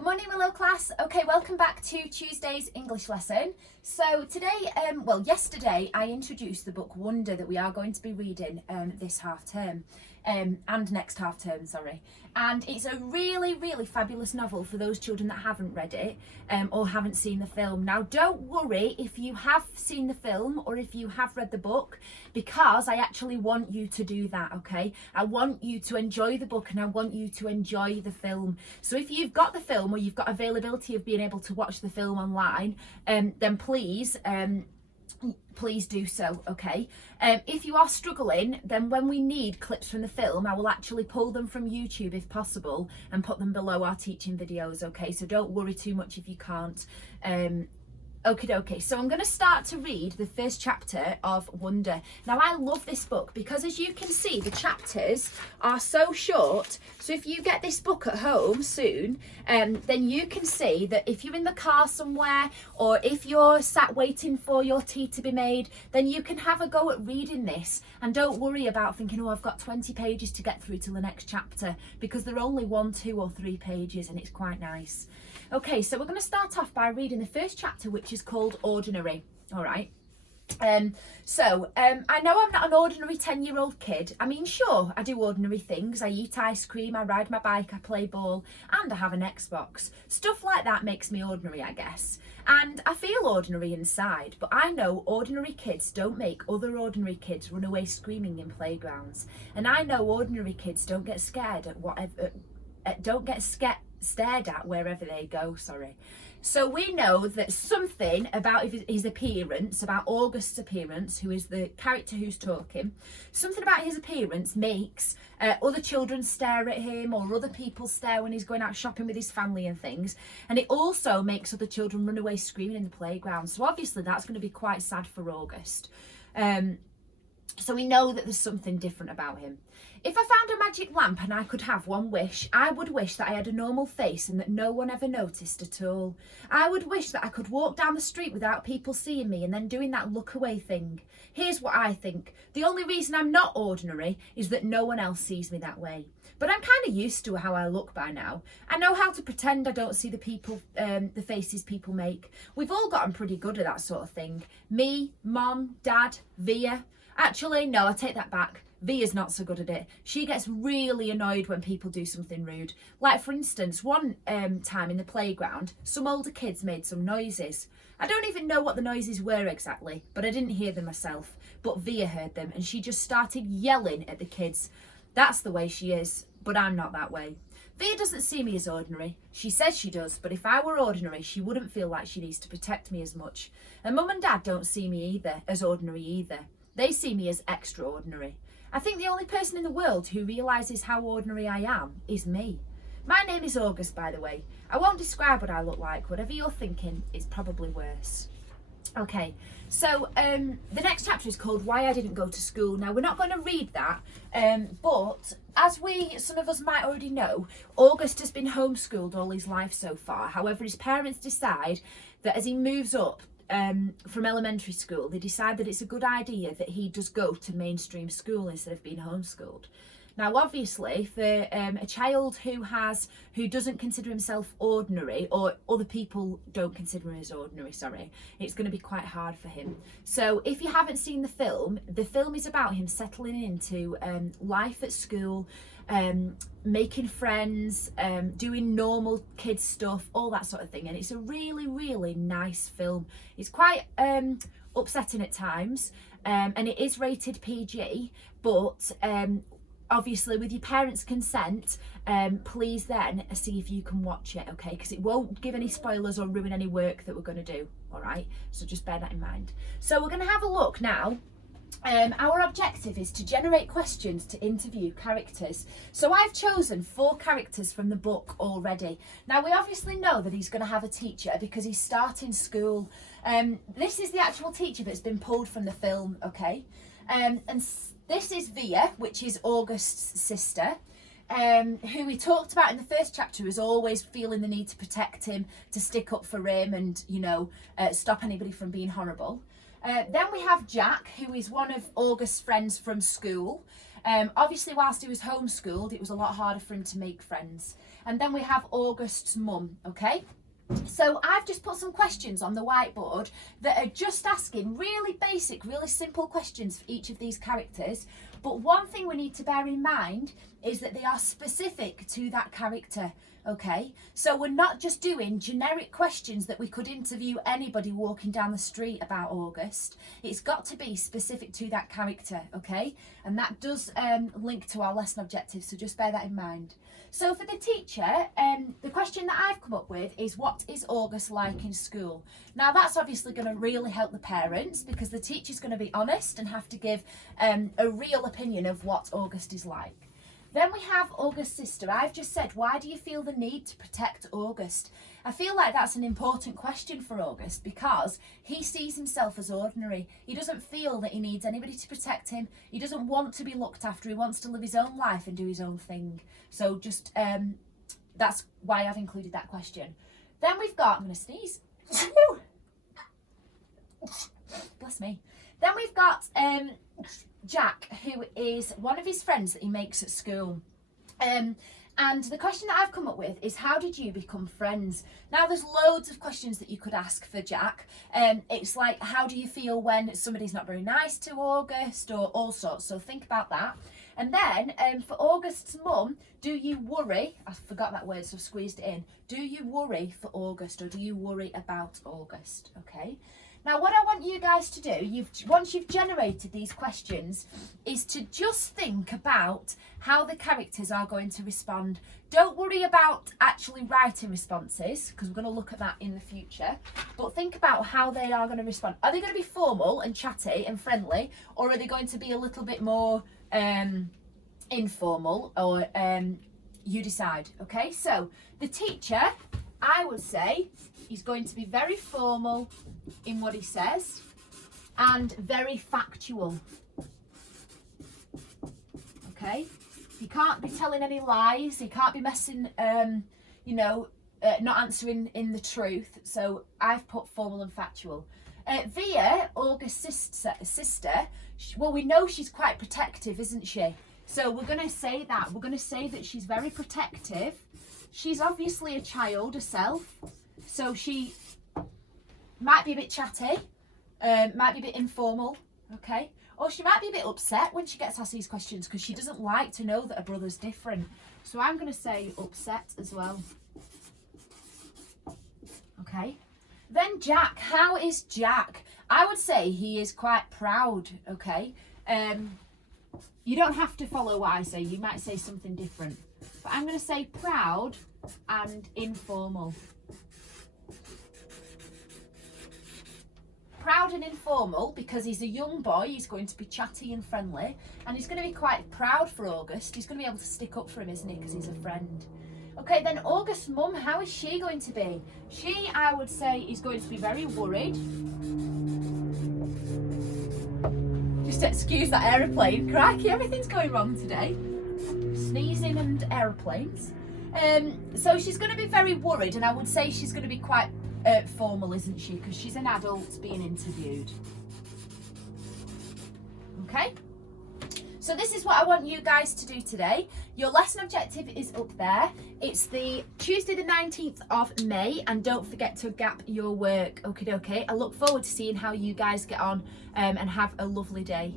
Good morning, Willow class. Okay, welcome back to Tuesday's English lesson. So today, yesterday I introduced the book Wonder that we are going to be reading this half term. And next half term, sorry. And it's a really, really fabulous novel for those children that haven't read it or haven't seen the film. Now, don't worry if you have seen the film or if you have read the book, because I actually want you to do that, okay? I want you to enjoy the book and I want you to enjoy the film. So if you've got the film or you've got availability of being able to watch the film online, then please do so, okay? If you are struggling, then when we need clips from the film, I will actually pull them from YouTube if possible and put them below our teaching videos, okay? So don't worry too much if you can't. Okay, so I'm going to start to read the first chapter of Wonder. Now, I love this book because, as you can see, the chapters are so short. So if you get this book at home soon, then you can see that if you're in the car somewhere or if you're sat waiting for your tea to be made, then you can have a go at reading this and don't worry about thinking, oh, I've got 20 pages to get through to the next chapter, because they're only 1, 2 or 3 pages and it's quite nice. Okay, so we're going to start off by reading the first chapter, which is called Ordinary. All right. I know I'm not an ordinary 10-year-old kid. I mean, sure, I do ordinary things. I eat ice cream, I ride my bike, I play ball, and I have an Xbox. Stuff like that makes me ordinary, I guess. And I feel ordinary inside, but I know ordinary kids don't make other ordinary kids run away screaming in playgrounds. And I know ordinary kids don't get scared at whatever, stared at wherever they go, sorry. So we know that something about his appearance, about August's appearance, who is the character who's talking, something about his appearance makes other children stare at him or other people stare when he's going out shopping with his family and things. And it also makes other children run away screaming in the playground. So obviously that's going to be quite sad for August. So we know that there's something different about him. If I found a magic lamp and I could have one wish, I would wish that I had a normal face and that no one ever noticed at all. I would wish that I could walk down the street without people seeing me and then doing that look away thing. Here's what I think. The only reason I'm not ordinary is that no one else sees me that way. But I'm kind of used to how I look by now. I know how to pretend I don't see the faces people make. We've all gotten pretty good at that sort of thing. Me, Mom, Dad, Via. Actually, no, I take that back. Via's not so good at it. She gets really annoyed when people do something rude. Like, for instance, one time in the playground, some older kids made some noises. I don't even know what the noises were exactly, but I didn't hear them myself. But Via heard them and she just started yelling at the kids. That's the way she is, but I'm not that way. Via doesn't see me as ordinary. She says she does, but if I were ordinary, she wouldn't feel like she needs to protect me as much. And Mum and Dad don't see me as ordinary either. They see me as extraordinary. I think the only person in the world who realises how ordinary I am is me. My name is August, by the way. I won't describe what I look like. Whatever you're thinking is probably worse. Okay, so the next chapter is called Why I Didn't Go to School. Now, we're not going to read that, but as some of us might already know, August has been homeschooled all his life so far. However, his parents decide that as he moves up from elementary school, they decide that it's a good idea that he does go to mainstream school instead of being homeschooled. Now, obviously, for a child who doesn't consider himself ordinary, or other people don't consider him as ordinary, it's going to be quite hard for him. So if you haven't seen the film is about him settling into life at school, making friends, doing normal kids stuff, all that sort of thing. And it's a really, really nice film. It's quite upsetting at times, and it is rated PG, but obviously with your parents' consent, please then see if you can watch it, okay? Because it won't give any spoilers or ruin any work that we're going to do, all right? So just bear that in mind. So we're going to have a look now. Our objective is to generate questions to interview characters. So I've chosen 4 characters from the book already. Now, we obviously know that he's going to have a teacher because he's starting school. This is the actual teacher that's been pulled from the film, okay? And this is Via, which is August's sister, who we talked about in the first chapter as always feeling the need to protect him, to stick up for him and, stop anybody from being horrible. Then we have Jack, who is one of August's friends from school. Obviously, whilst he was homeschooled, it was a lot harder for him to make friends. And then we have August's mum, okay? So I've just put some questions on the whiteboard that are just asking really basic, really simple questions for each of these characters. But one thing we need to bear in mind is that they are specific to that character, okay? So we're not just doing generic questions that we could interview anybody walking down the street about August. It's got to be specific to that character, okay? And that does link to our lesson objectives, so just bear that in mind. So for the teacher, the question that I've come up with is, what is August like in school? Now that's obviously going to really help the parents, because the teacher's going to be honest and have to give a real opinion of what August is like. Then we have August's sister. I've just said, why do you feel the need to protect August? I feel like that's an important question for August, because he sees himself as ordinary. He doesn't feel that he needs anybody to protect him. He doesn't want to be looked after. He wants to live his own life and do his own thing. So just, that's why I've included that question. Then we've got, I'm going to sneeze. Bless me. Then we've got Jack, who is one of his friends that he makes at school. And the question that I've come up with is, how did you become friends? Now, there's loads of questions that you could ask for Jack. It's like, how do you feel when somebody's not very nice to August, or all sorts. So think about that. And then for August's mum, do you worry? I forgot that word, so I've squeezed it in. Do you worry for August, or do you worry about August? Okay. Now, what I want you guys to do, once you've generated these questions, is to just think about how the characters are going to respond. Don't worry about actually writing responses, because we're going to look at that in the future. But think about how they are going to respond. Are they going to be formal and chatty and friendly, or are they going to be a little bit more informal, or you decide, okay? So the teacher, I would say, he's going to be very formal in what he says and very factual. Okay? He can't be telling any lies. He can't be messing, not answering in the truth. So I've put formal and factual. Via, August's sister, well, we know she's quite protective, isn't she? So we're going to say that. We're going to say that she's very protective. She's obviously a child herself. So she might be a bit chatty, might be a bit informal, okay? Or she might be a bit upset when she gets asked these questions, because she doesn't like to know that her brother's different. So I'm going to say upset as well. Okay. Then Jack. How is Jack? I would say he is quite proud, okay? You don't have to follow what I say. You might say something different. But I'm going to say proud and informal. Proud and informal because he's a young boy, he's going to be chatty and friendly, and he's going to be quite proud for August. He's going to be able to stick up for him, isn't he, because he's a friend. Okay, then August's mum, how is she going to be? She, I would say, is going to be very worried. Just excuse that aeroplane. Crikey, everything's going wrong today. Sneezing and aeroplanes. So she's going to be very worried, and I would say she's going to be quite formal, isn't she? Because she's an adult being interviewed. Okay? So this is what I want you guys to do today. Your lesson objective is up there. It's the Tuesday the 19th of May, and don't forget to gap your work. Okay. I look forward to seeing how you guys get on, and have a lovely day.